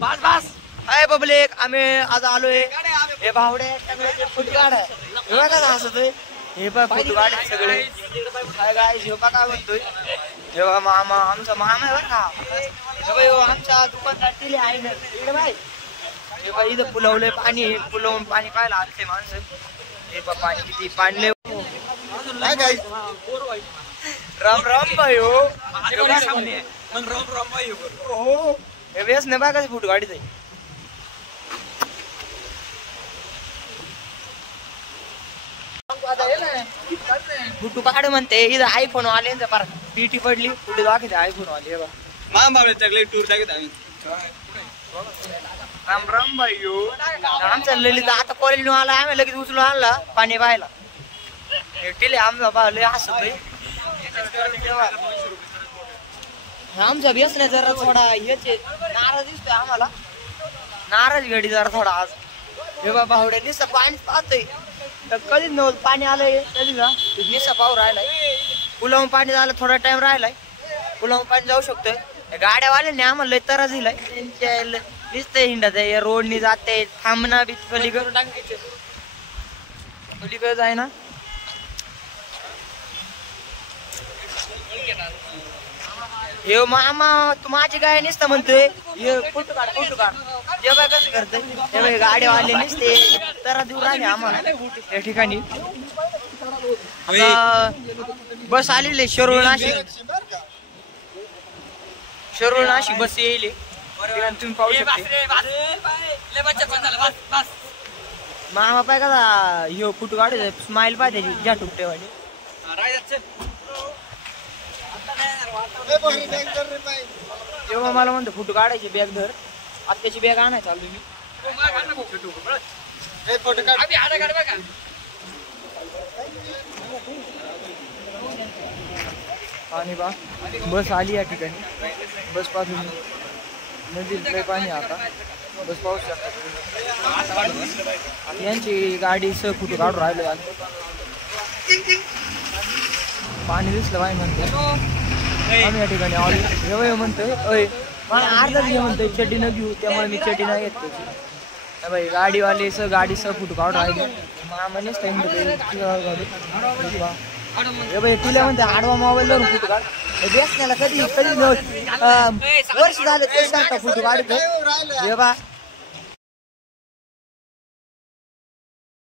बस बस हाय public, आम्ही आज आलोय हे भावडे फुटगाड हे बघा ना हसतोय. हे बघ फुटगाड सगळे काय गाय झोपा काय म्हणतोय. हे बघा मामा, आमचा मामा आहे बरं का. हे बघ आमच्या दुकानदार तिले आहे ना इकडे बाय. हे बघ इथं पुलवलंय पाणी, पुलवून पाणी पाहायला आलते माणसं. हे बघ पाणी किती पाणले. काय काय राम राम भाई हो. मग राम राम भाई हो हे वेस नाही बघा फुटगाडीच आहे. फुटू काढ म्हणते इथं आयफोन आले पार पीटी पडली कुठे दाखवते आयफोन आले. टूर टाकत आम्ही. राम राम भाई हो. आमचा ललित आता कॉलेज आला, आम्ही लगेच उचलून आणला पाणी पाहायला. टिले आमचा लय हसतोय. आमचा बेस नाही जरा थोडा हेच नाराज दिसतोय आम्हाला. नाराज गडी जरा थोडा आज. हे बाबा भावड्या निसं पाणी पाहतोय तर कधीच नव्हतं पाणी आलंय कधी का निसं पाहू राहिलाय. पुलावून पाणी झालं, थोडा टाइम राहिलाय. पुलावून पाणी जाऊ शकतोय. गाड्यावाल्याने आम्हाला लय त्रास दिलाय. त्यांच्या दिसतंय हिंडत आहे रोडनी जाते थांबना बी पलीकडे जाय ना. हे मामा तू माझी गाय नसतं म्हणतोय. हे फोटो काढ फोटो काढ. हे बाय कसं करतोय. हे बाय गाडीवाले नसते तर दूर राहिले आम्हाला त्या ठिकाणी. बस आलेली शिरोळ नाशिक. शिरोळ नाशिक बस येईल तुम्ही पाहू शकता. मामा पाय कसा ह्यो फोटो काढायचा स्माइल पाय त्याची ज्या टुकटेवाडी. तेव्हा मला म्हणतो फोटो काढायची बॅग धर. आत्याची बॅग आणाय चालू मी. आणि बा बस आली या ठिकाणी. बस पासून नदीत पाणी आता बस पाहू शकता. यांची गाडी सह फोटो काढून राहिलो. पाणी दिसलं बाई म्हणते आम्ही या ठिकाणी आलो. म्हणतोय अय मला अर्धा घे म्हणतोय चड्डी न घेऊ, त्यामुळे मी चड्डी नाही घेत त्याची. बाई गाडीवाले गाडी सह फोटो काढून राहिले. मामानेच हे बाई तुला म्हणते आडवा मोबाईल धरून फोटो काढ. बेसण्याला कधी कधी वर्ष झालं ते फोटो काढतोय. हे बा